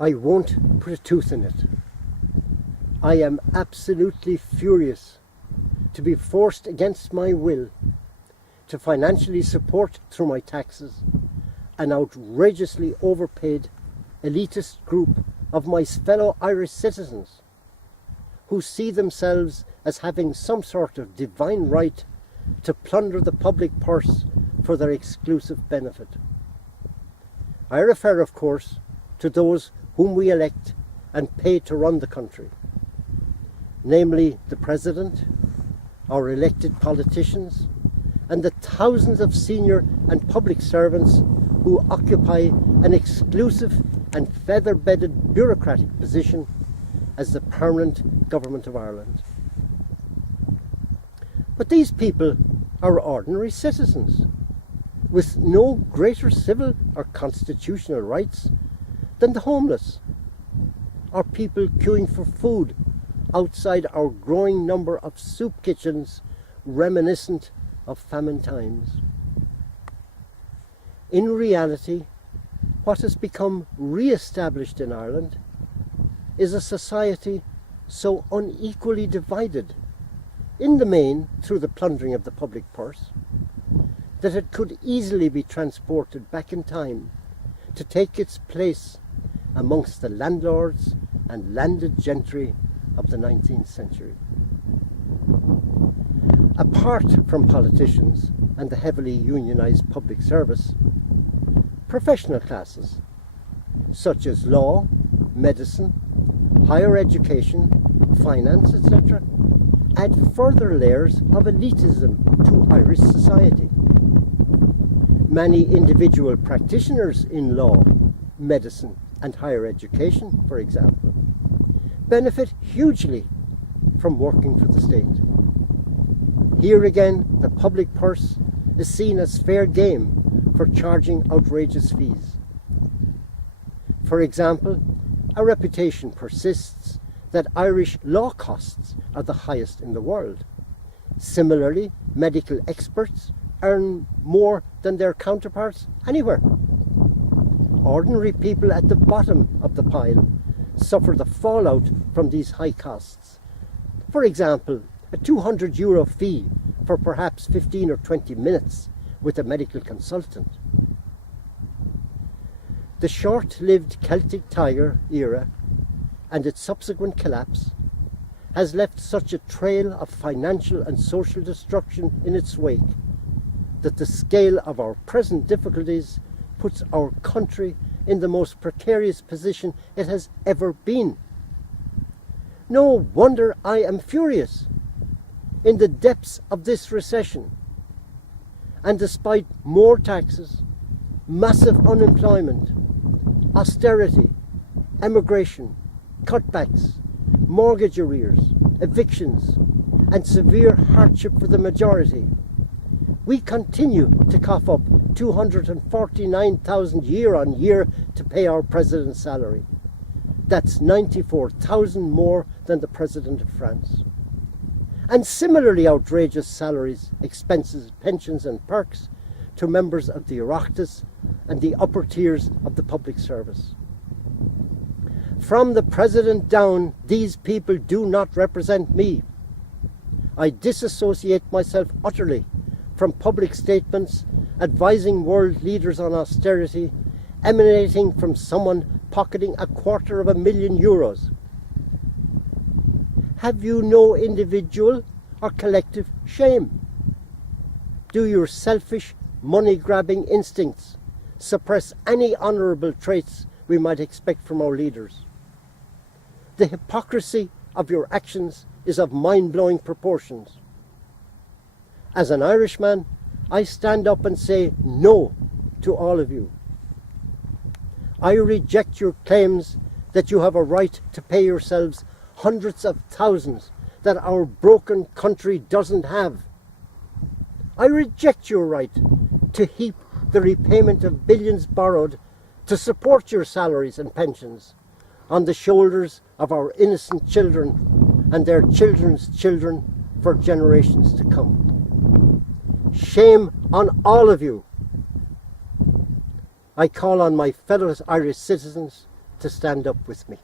I won't put a tooth in it. I am absolutely furious to be forced against my will to financially support through my taxes an outrageously overpaid elitist group of my fellow Irish citizens who see themselves as having some sort of divine right to plunder the public purse for their exclusive benefit. I refer, of course, to those whom we elect and pay to run the country, namely the President, our elected politicians, and the thousands of senior and public servants who occupy an exclusive and feather-bedded bureaucratic position as the permanent government of Ireland. But these people are ordinary citizens with no greater civil or constitutional rights than the homeless, or people queuing for food outside our growing number of soup kitchens reminiscent of famine times. In reality, what has become re-established in Ireland is a society so unequally divided, in the main through the plundering of the public purse, that it could easily be transported back in time to take its place amongst the landlords and landed gentry of the 19th century. Apart from politicians and the heavily unionised public service, professional classes such as law, medicine, higher education, finance, etc., add further layers of elitism to Irish society. Many individual practitioners in law, medicine and higher education, for example, benefit hugely from working for the state. Here again, the public purse is seen as fair game for charging outrageous fees. For example, a reputation persists that Irish law costs are the highest in the world. Similarly, medical experts earn more than their counterparts anywhere. Ordinary people at the bottom of the pile suffer the fallout from these high costs. For example, a €200 fee for perhaps 15 or 20 minutes with a medical consultant. The short-lived Celtic Tiger era and its subsequent collapse has left such a trail of financial and social destruction in its wake that the scale of our present difficulties puts our country in the most precarious position it has ever been. No wonder I am furious. In the depths of this recession, and despite more taxes, massive unemployment, austerity, emigration, cutbacks, mortgage arrears, evictions, and severe hardship for the majority, we continue to cough up $249,000 year on year to pay our president's salary. That's $94,000 more than the President of France. And similarly outrageous salaries, expenses, pensions and perks to members of the Oireachtas and the upper tiers of the public service. From the President down, these people do not represent me. I disassociate myself utterly from public statements advising world leaders on austerity emanating from someone pocketing €250,000. Have you no individual or collective shame? Do your selfish, money-grabbing instincts suppress any honourable traits we might expect from our leaders? The hypocrisy of your actions is of mind-blowing proportions. As an Irishman, I stand up and say no to all of you. I reject your claims that you have a right to pay yourselves hundreds of thousands that our broken country doesn't have. I reject your right to heap the repayment of billions borrowed to support your salaries and pensions on the shoulders of our innocent children and their children's children for generations to come. Shame on all of you. I call on my fellow Irish citizens to stand up with me.